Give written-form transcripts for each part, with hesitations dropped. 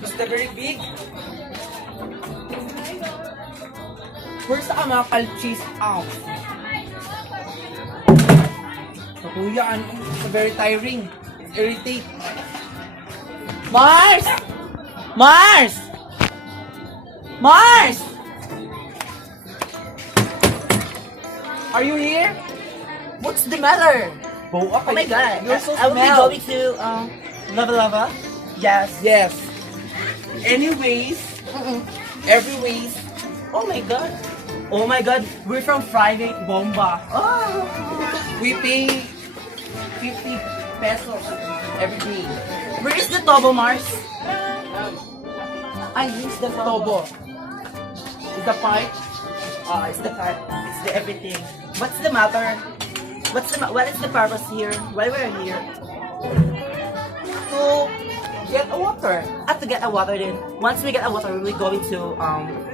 Basta very big. Where's the amakal cheese out? Kuya, it's very tiring. It's irritating. Mars! Mars! Mars! Are you here? What's the matter? Oh my god. You're so I will be smell. going to Lava Lava. Yes. Yes. Anyways, everyways, Oh my god. Oh my god. We're from Friday Bomba. Oh. we pay 50 pesos every day. Where is the Tobo Mars? I use the tobo. Is the part? It's the card. It's the everything. What's the matter? What is the purpose here? Why we're here? To get a water. To get a water then. Once we get a water, we're going to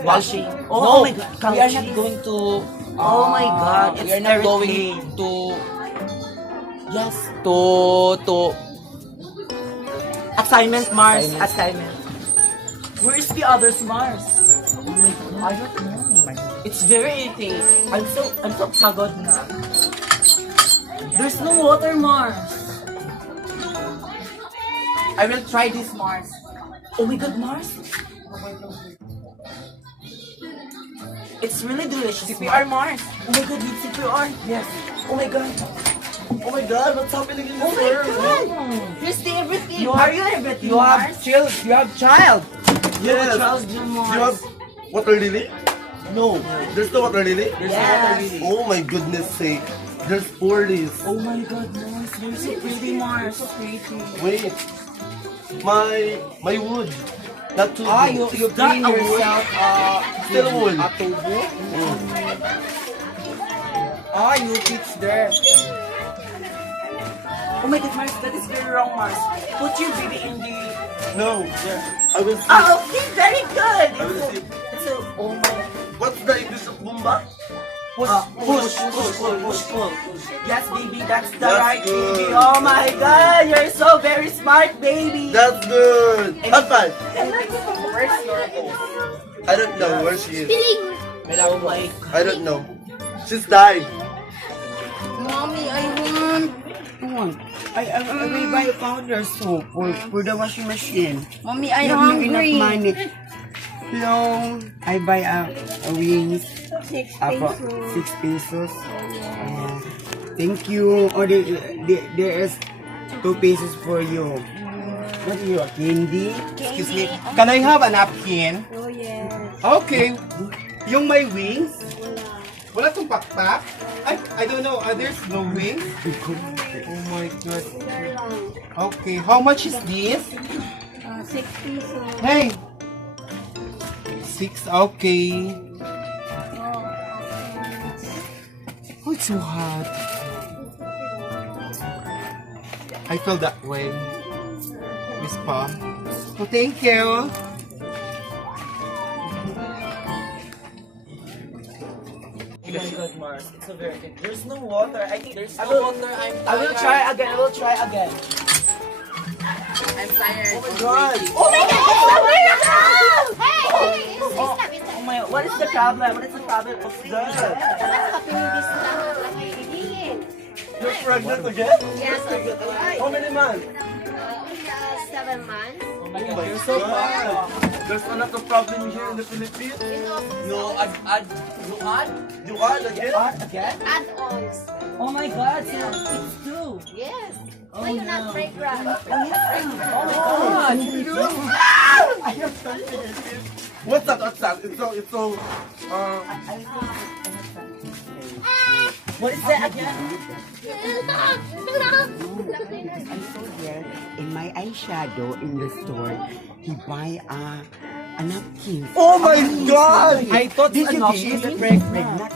washing. No, Oh my god. we are not going to. Oh my god, we it's are not everything. going to. Yes, to. Assignment Mars. Assignment. Assignment. Where is the others Mars? Oh my god. I don't know. It's very irritating. I'm so pagod na. There's no water Mars. I will try this Mars. Oh my god, Mars. It's really delicious. CPR Mars. Oh my god, it's CPR. Yes. Oh my god. Oh my God, what's happening in Oh this my world? god. Here's the everything. You Are have- you everything You have Mars? child. You have child. Yes. Charles Jr. Mars. You have water lily? No. There's no water lily? There's Yes. no water lily. Oh my goodness sake. There's four days. Oh my god, Mars. You're so pretty, Mars. Wait. My wood. Not too Ah, big. you bring that a wood? yourself Still wood. a tubo. Ah, you teach there. Oh my god, Mars. That is very wrong, Mars. Put your baby in the... No. Yeah. I will see. Oh, okay. Very good. I will see. It's so... Oh my... What's the English of Bumba? Push. Yes, baby. That's the That's right good. baby. Oh my god. You're so very smart, baby. That's good. High five. Where's your home? I don't know where she is. Oh my god. I don't know. She's died. Mommy, I want. I will buy powder soap for the washing machine. Mommy, I'm You have no hungry. enough money. No, I buy a wings. 6 About pesos. 6 pesos. Thank you. Oh, there is 2 pesos for you. What are you, a candy? Excuse me. Can I have a napkin? Oh, yes. Okay. Yung may wings? Wala tong pakpak? I don't know. There's no wings? Oh my God. Okay. How much is this? 6 pesos. Hey! 6. Okay. Oh, it's so hot. I feel that way. Miss Pa. Oh, thank you. Oh my god, Mars. It's so very good. There's no water. I think There's I no will, wonder I'm tired. I will try again. I will try again. I'm tired. Oh my God. Oh my god! It's a miracle! Hey! Oh my, what is the problem? What is the problem? What's good? You're pregnant again? Yes, How many months? 7 months. Oh my Oh god, my you're so God. bad. There's a lot of problem here in the Philippines. No, you add? You are again? What? Again? Add-ons. Oh my god, so it's two. Yes. Why you not pregnant? Oh my god. What's that? What's that? It's so, What is that again? I saw here in my eyeshadow in the store, he buy a napkin. Oh my God! I thought This ano, is she's pregnant. pregnant.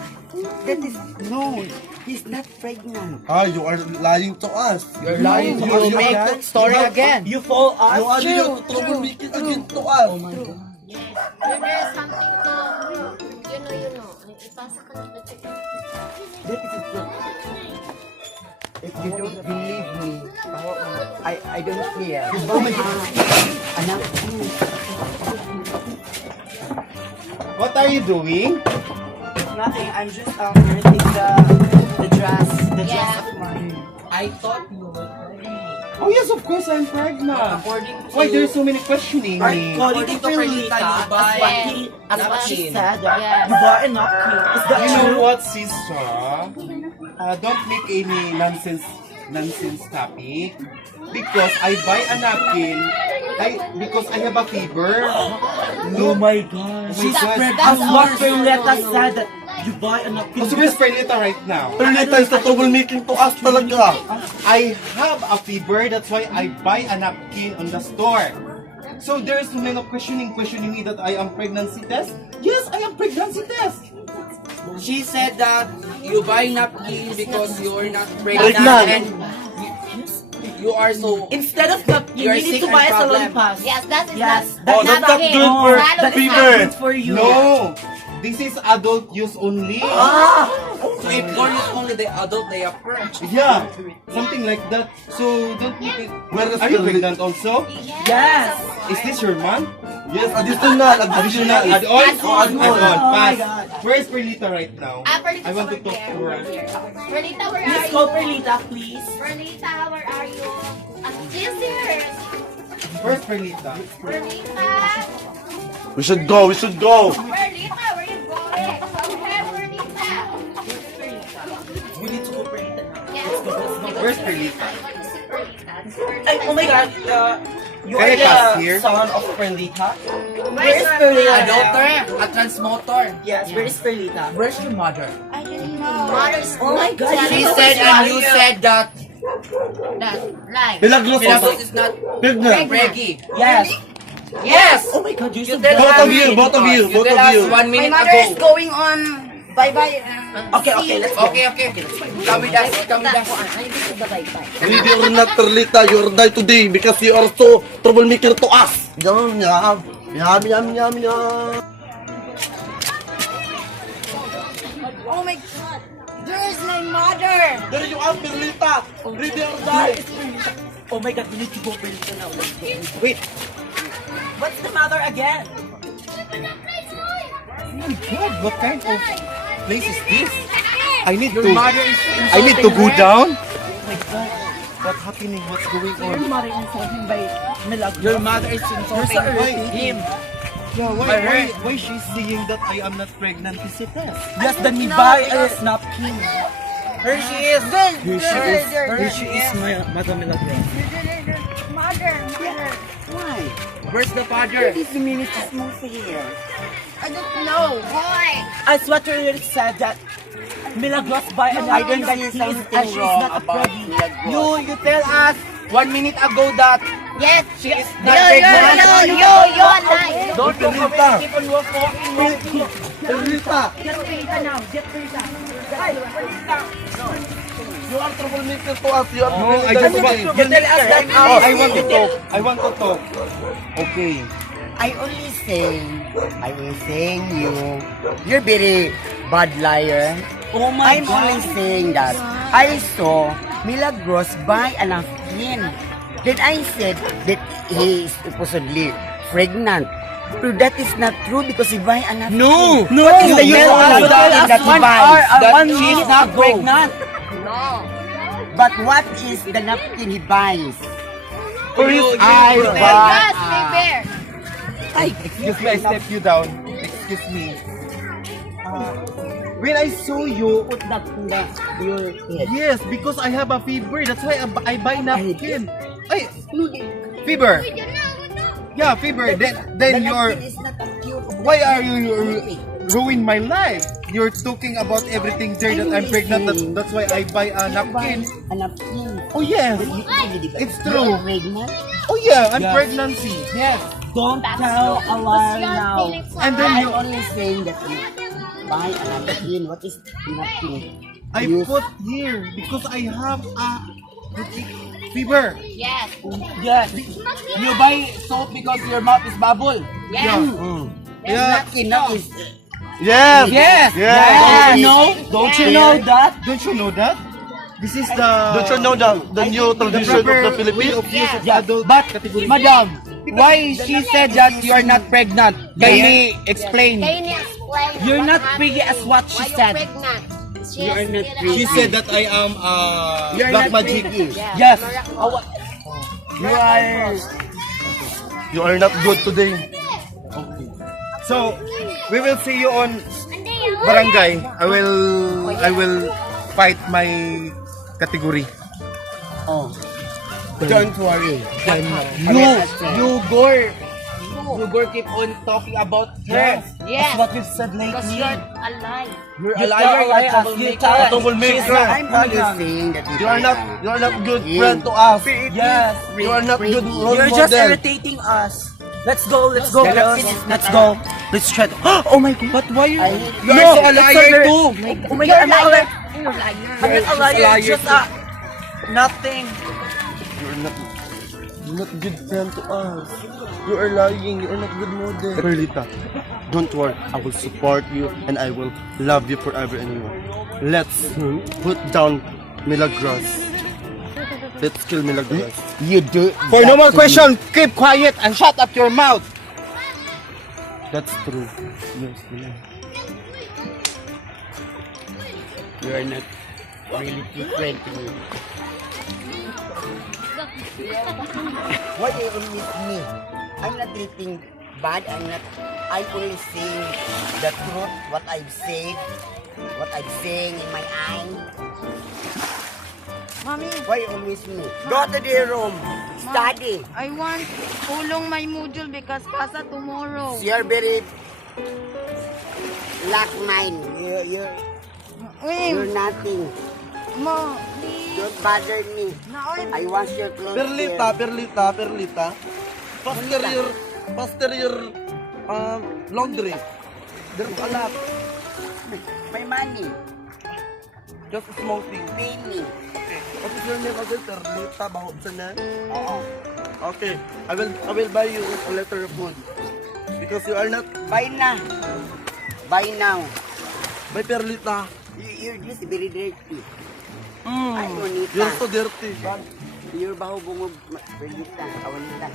That is no, he's not pregnant. Ah, you are lying to us. You're lying. You make the story again. You fall us? You are you trouble making again to us. Oh my god. When there's something to, you know. Ipasa ka na check. That is a joke. If you don't believe me, I don't care. Oh my God. Anak. What are you doing? Nothing. I'm just painting the dress Yeah. of mine. I thought you were pregnant. Oh yes, of course I'm pregnant. According to Why there's so many questioning me? According to Perlita, as what she said, you bought a napkin. Is that You know true? what, sister? Don't make any nonsense topic. Because I buy a napkin, because I have a fever. Oh my God. She spread As what Perlita said, that you buy a napkin. So where's Perlita right now? Perlita is the troublemaking to us talaga. I have a fever, that's why I buy a napkin on the store. So there's no of questioning me that I am pregnancy test. Yes, I am pregnancy test. She said that you buy napkin because you're not Pregnant. pregnant and you are so Instead of napkin, you You're need sick to buy a and salon problem. pass. Yes, that is Yes, Oh, that's not napkin. good for Salon fever. Good for you. No, this is adult use only. so if for you only the adult they approach. Yeah, something like that. So don't make it. Where is Are you Perlita? pregnant also? Yes. Is this your month? Yes, additional. Add-on? Add-on. Add-on. Oh my Pass. God. Where is Perlita right now? Perlita, I want to talk to her. Perlita, where Let's are call you? Perlita, please. Perlita, where are you? She's here. Where's Perlita? Perlita. We should go. Perlita, where are you going? Come here, Perlita. We need to go Perlita now. Yes. Where's Perlita? Ay, oh my God. You Can I are pass the here? son of Perlita? Where is Perlita? A daughter, a transmotor. Yes, where is Perlita? Where's your mother? I didn't know. Mother's Oh my God. She said and you said that that like. Milagros Milagros is not Pregnant. preggy. Yes. Yes! Oh my God, you're so tell Both us- of you, both of you, You both tell of us you. 1 minute ago. going on bye-bye. Okay, let's go. Okay. Come with us. Hindi or not, Perlita, you are die today because you are so troublemaker to us. Yum, yum. Yum, yum, yum, yum. Oh my God. There is my mother. There you are, Perlita. Ready or die. Oh my God, we need to go Perlita now. Let's go. Wait. What's the matter again? God, what kind of place is this? I need Your to. mother is I need to go insulting her. down. Oh my God. What's happening? What's going Your on? mother insulting by Milagros. Your mother is You're insulting so irritating. him. Yeah, By her. why she's saying that I am not pregnant? Is it test? Yes, then we buy a napkin. Here she is. Here she is, my Mother Milagros. Mother. Why? Where's the father? This minute Chismosa here. I don't know. Why? As what you already said that Milagros buy a I napkin don't that see he is something and she's wrong not a about pregnant. Milagros. You tell us 1 minute ago that Yes. she is Yo, not yo, pregnant. yo, yo, alive. Don't go Perlita. keep on walking. Perlita, Get Perlita now. Get Perlita. you are troublemaker to us. You are No, I die just today. want. You tell us that I want to talk. I want to talk. Okay. I only saying you're very bad liar. Oh my I'm only saying that I saw Milagros buy a napkin. Then I said that he is supposedly pregnant. So that is not true because he buy a napkin. No! What is the You use tell of us napkin that he one buys? hour, That 1 she's minute not ago. pregnant. No. But what is the napkin he buys? I buy. Yes, my bear. Excuse me, I step you down. Excuse me. When I saw you, Put that in your head. yes, because I have a fever. That's why I buy napkin. Ay, fever. Yeah, fever. Then The you're. napkin is not a cure. Why are you ruin my life? You're talking about everything there that I'm pregnant. That's why I buy a napkin. A napkin. Oh yes. It's true. Pregnant? Oh yeah, I'm Yes. pregnancy. Yes. Don't tell a lie now. And then I'm you, only saying that you buy a napkin. What is napkin? I put here because I have a fever. Yes. Yes. You buy soap because your mouth is bubble. Yes. Yeah. Napkin, not is. Yes. Yes. Yes. Don't you know? Don't you know that? Don't you know that? This is the Don't you know the new tradition of the Philippines? of use of Yeah, adult but category. madam, why she said that you are not pregnant? Can you explain? Can you explain You're what not pretty as happened? what she Why you said. pregnant? You are not She said that I am You're black not magic. pretty. Yes. You are not good today. So, we will see you on barangay. I will fight my category. Oh. Don't worry. You Gore keep on talking about her. Yes, What you've said because lately. you're alive. You're a You liar, tell- you're a I ask you, troublemaker. tell- Troublemaker. I'm only saying that You are not good friend to us. Yes. You are not good role You're just model. irritating us. Let's go, girls. finish Let's go. Let's try to... Oh my God. But why you? You are also a liar too. Oh my God, I'm not a liar. You're a liar. I'm not a liar. It's just nothing. You're not good friend to us. You are lying. You are not good model. Perlita, don't worry. I will support you and I will love you forever anyway. Let's put down Milagros. Let's kill Milagros. You do. For no that more to question, keep quiet and shut up your mouth. That's true. Yes, yeah. me. You are not really too friend to me. Why do you miss me? I'm not treating bad. I'm only saying the truth, what I've said, what I'm saying in my eye. Mommy, Why always me? Go to the room. Study. I want ulong my module because pasa tomorrow. You're very lack mind. You're Wait, nothing. Mo, please. Don't bother me. Naoy, I wash your clothes. Perlita. Posterior, laundry. There's a lot. My money. Just a small thing. Pay me. What is your name again? Perlita, bahog sa na? Oo. Okay, I will buy you a letter of food. Because you are not Buy na. Buy now. by Perlita. You're just very dirty. Mm. Ay, bonita. You're so dirty. You're baho bungog. Bonita. Awanita.